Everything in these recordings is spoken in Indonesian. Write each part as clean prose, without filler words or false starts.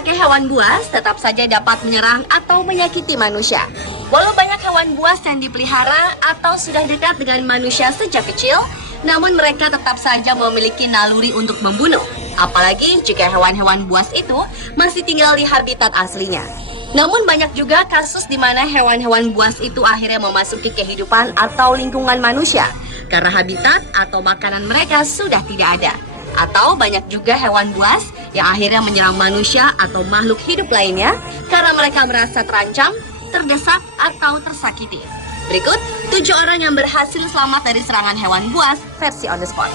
Berbagai hewan buas tetap saja dapat menyerang atau menyakiti manusia. Walau banyak hewan buas yang dipelihara atau sudah dekat dengan manusia sejak kecil, namun mereka tetap saja memiliki naluri untuk membunuh. Apalagi jika hewan-hewan buas itu masih tinggal di habitat aslinya. Namun banyak juga kasus di mana hewan-hewan buas itu akhirnya memasuki kehidupan atau lingkungan manusia karena habitat atau makanan mereka sudah tidak ada. Atau banyak juga hewan buas yang akhirnya menyerang manusia atau makhluk hidup lainnya karena mereka merasa terancam, terdesak, atau tersakiti. Berikut 7 orang yang berhasil selamat dari serangan hewan buas versi on the spot.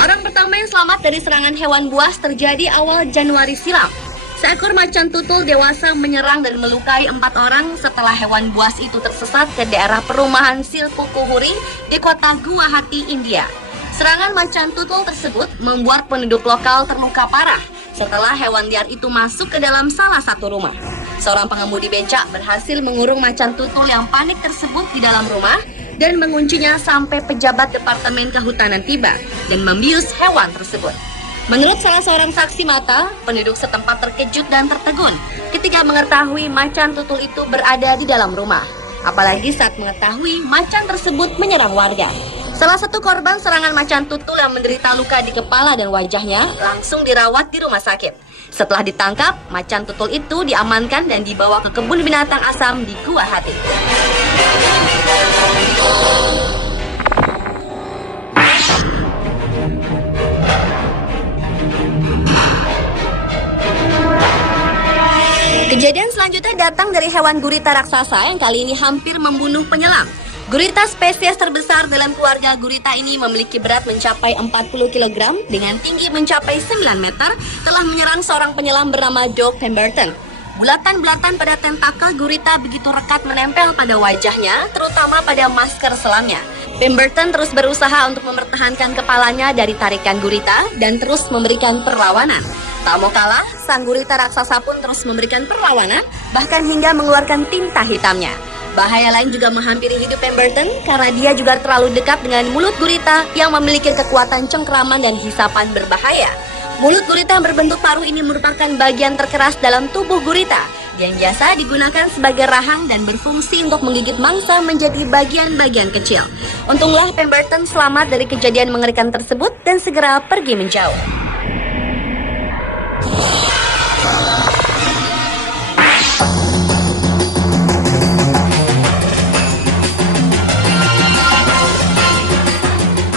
Orang pertama yang selamat dari serangan hewan buas terjadi awal Januari silam. Seekor macan tutul dewasa menyerang dan melukai 4 orang setelah hewan buas itu tersesat ke daerah perumahan Silpukuhuri di kota Guwahati, India. Serangan macan tutul tersebut membuat penduduk lokal terluka parah setelah hewan liar itu masuk ke dalam salah satu rumah. Seorang pengemudi becak berhasil mengurung macan tutul yang panik tersebut di dalam rumah dan menguncinya sampai pejabat Departemen Kehutanan tiba dan membius hewan tersebut. Menurut salah seorang saksi mata, penduduk setempat terkejut dan tertegun ketika mengetahui macan tutul itu berada di dalam rumah. Apalagi saat mengetahui macan tersebut menyerang warga. Salah satu korban serangan macan tutul yang menderita luka di kepala dan wajahnya langsung dirawat di rumah sakit. Setelah ditangkap, macan tutul itu diamankan dan dibawa ke kebun binatang Assam di Guwahati. Kejadian selanjutnya datang dari hewan gurita raksasa yang kali ini hampir membunuh penyelam. Gurita spesies terbesar dalam keluarga gurita ini memiliki berat mencapai 40 kg dengan tinggi mencapai 9 meter telah menyerang seorang penyelam bernama Doug Pemberton. Bulatan-bulatan pada tentakel gurita begitu rekat menempel pada wajahnya, terutama pada masker selamnya. Pemberton terus berusaha untuk mempertahankan kepalanya dari tarikan gurita dan terus memberikan perlawanan. Tak mau kalah, sang gurita raksasa pun terus memberikan perlawanan, bahkan hingga mengeluarkan tinta hitamnya. Bahaya lain juga menghampiri hidup Pemberton karena dia juga terlalu dekat dengan mulut gurita yang memiliki kekuatan cengkeraman dan hisapan berbahaya. Mulut gurita yang berbentuk paruh ini merupakan bagian terkeras dalam tubuh gurita yang biasa digunakan sebagai rahang dan berfungsi untuk menggigit mangsa menjadi bagian-bagian kecil. Untunglah Pemberton selamat dari kejadian mengerikan tersebut dan segera pergi menjauh.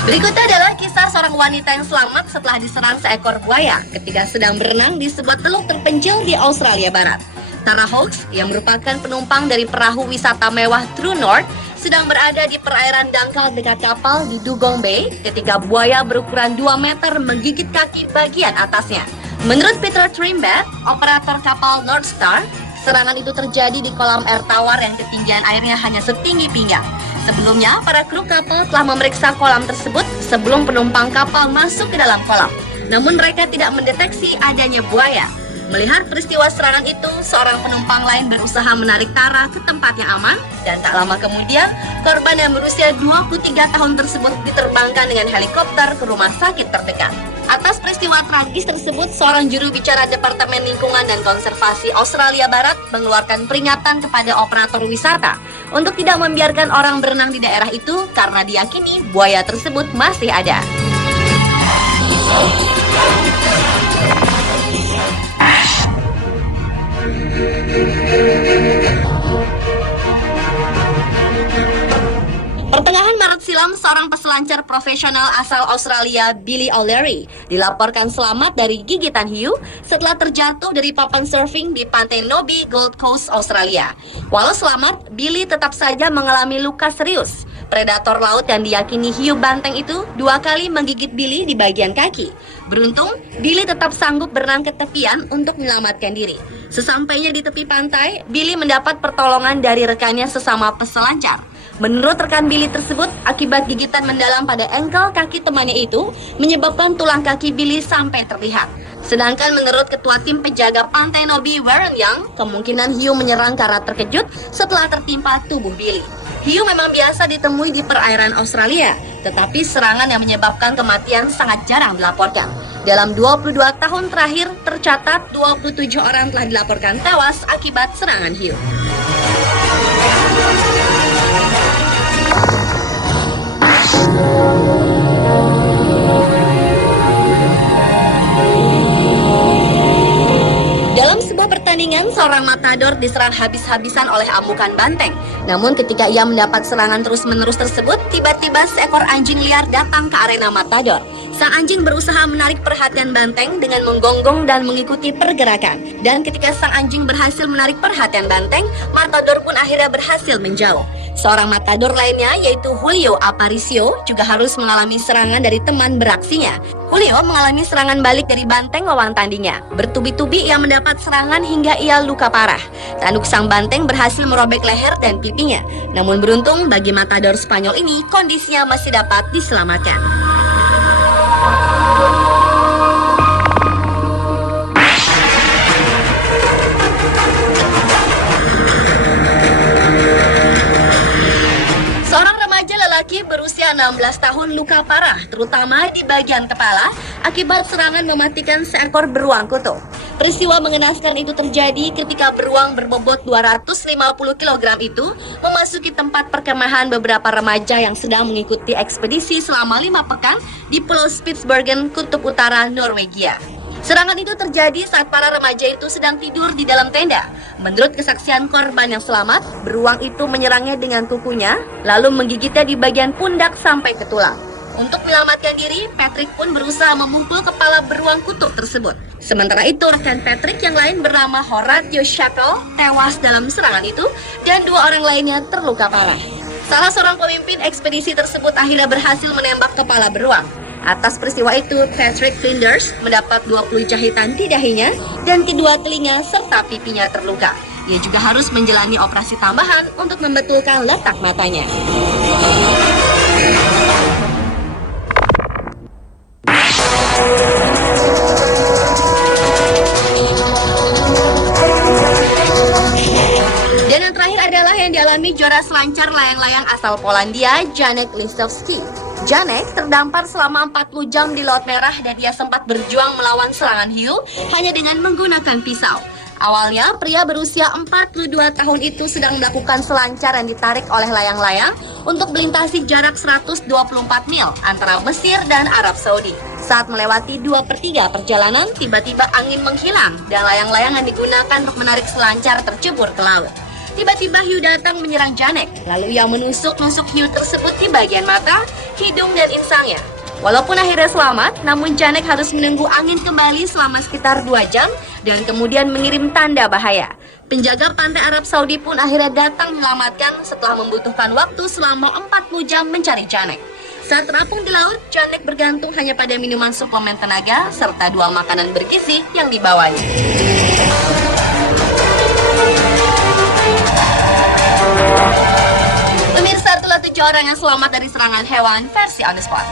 Berikutnya adalah kisah seorang wanita yang selamat setelah diserang seekor buaya ketika sedang berenang di sebuah teluk terpencil di Australia Barat. Tara Hawkes, yang merupakan penumpang dari perahu wisata mewah True North, sedang berada di perairan dangkal dekat kapal di Dugong Bay ketika buaya berukuran 2 meter menggigit kaki bagian atasnya. Menurut Peter Trimbat, operator kapal North Star, serangan itu terjadi di kolam air tawar yang ketinggian airnya hanya setinggi pinggang. Sebelumnya, para kru kapal telah memeriksa kolam tersebut sebelum penumpang kapal masuk ke dalam kolam. Namun mereka tidak mendeteksi adanya buaya. Melihat peristiwa serangan itu, seorang penumpang lain berusaha menarik Tara ke tempat yang aman dan tak lama kemudian, korban yang berusia 23 tahun tersebut diterbangkan dengan helikopter ke rumah sakit terdekat. Atas peristiwa tragis tersebut, seorang juru bicara Departemen Lingkungan dan Konservasi Australia Barat mengeluarkan peringatan kepada operator wisata untuk tidak membiarkan orang berenang di daerah itu karena diyakini buaya tersebut masih ada. Pertengahan Maret silam, seorang peselancar profesional asal Australia, Billy O'Leary, dilaporkan selamat dari gigitan hiu setelah terjatuh dari papan surfing di pantai Nobi, Gold Coast, Australia. Walau selamat, Billy tetap saja mengalami luka serius. Predator laut yang diyakini hiu banteng itu 2 kali menggigit Billy di bagian kaki. Beruntung, Billy tetap sanggup berenang ke tepian untuk menyelamatkan diri. Sesampainya di tepi pantai, Billy mendapat pertolongan dari rekannya sesama peselancar. Menurut rekan Billy tersebut, akibat gigitan mendalam pada engkel kaki temannya itu menyebabkan tulang kaki Billy sampai terlihat. Sedangkan menurut ketua tim penjaga pantai Nobby Warren Young, kemungkinan hiu menyerang karena terkejut setelah tertimpa tubuh Billy. Hiu memang biasa ditemui di perairan Australia, tetapi serangan yang menyebabkan kematian sangat jarang dilaporkan. Dalam 22 tahun terakhir, tercatat 27 orang telah dilaporkan tewas akibat serangan hiu. Dalam sebuah pertandingan, seorang matador diserang habis-habisan oleh amukan banteng. Namun ketika ia mendapat serangan terus-menerus tersebut, tiba-tiba seekor anjing liar datang ke arena matador. Sang anjing berusaha menarik perhatian banteng dengan menggonggong dan mengikuti pergerakan. Dan ketika sang anjing berhasil menarik perhatian banteng, matador pun akhirnya berhasil menjauh. Seorang matador lainnya, yaitu Julio Aparicio, juga harus mengalami serangan dari teman beraksinya. Julio mengalami serangan balik dari banteng lawan tandingnya. Bertubi-tubi ia mendapat serangan hingga ia luka parah. Tanduk sang banteng berhasil merobek leher dan pipinya. Namun beruntung bagi matador Spanyol ini, kondisinya masih dapat diselamatkan. Lelaki berusia 16 tahun luka parah, terutama di bagian kepala, akibat serangan mematikan seekor beruang kutub. Peristiwa mengenaskan itu terjadi ketika beruang berbobot 250 kg itu memasuki tempat perkemahan beberapa remaja yang sedang mengikuti ekspedisi selama 5 pekan di Pulau Spitsbergen, Kutub Utara, Norwegia. Serangan itu terjadi saat para remaja itu sedang tidur di dalam tenda. Menurut kesaksian korban yang selamat, beruang itu menyerangnya dengan kukunya, lalu menggigitnya di bagian pundak sampai ke tulang. Untuk menyelamatkan diri, Patrick pun berusaha memukul kepala beruang kutub tersebut. Sementara itu, rekan Patrick yang lain bernama Horatio Chappell tewas dalam serangan itu, dan 2 orang lainnya terluka parah. Salah seorang pemimpin ekspedisi tersebut akhirnya berhasil menembak kepala beruang. Atas peristiwa itu, Patrick Flinders mendapat 20 jahitan di dahinya dan kedua telinga serta pipinya terluka. Ia juga harus menjalani operasi tambahan untuk membetulkan letak matanya. Dan yang terakhir adalah yang dialami juara selancar layang-layang asal Polandia, Janek Lisowski. Janek terdampar selama 40 jam di Laut Merah dan ia sempat berjuang melawan serangan hiu hanya dengan menggunakan pisau. Awalnya, pria berusia 42 tahun itu sedang melakukan selancar yang ditarik oleh layang-layang untuk melintasi jarak 124 mil antara Mesir dan Arab Saudi. Saat melewati 2/3 perjalanan, tiba-tiba angin menghilang dan layang-layang yang digunakan untuk menarik selancar tercebur ke laut. Tiba-tiba hiu datang menyerang Janek, lalu ia menusuk-nusuk hiu tersebut di bagian mata, hidung, dan insangnya. Walaupun akhirnya selamat, namun Janek harus menunggu angin kembali selama sekitar 2 jam dan kemudian mengirim tanda bahaya. Penjaga pantai Arab Saudi pun akhirnya datang menyelamatkan setelah membutuhkan waktu selama 40 jam mencari Janek. Saat terapung di laut, Janek bergantung hanya pada minuman suplemen tenaga serta 2 makanan bergizi yang dibawanya. Pemirsa, itulah 7 orang yang selamat dari serangan hewan versi on the spot.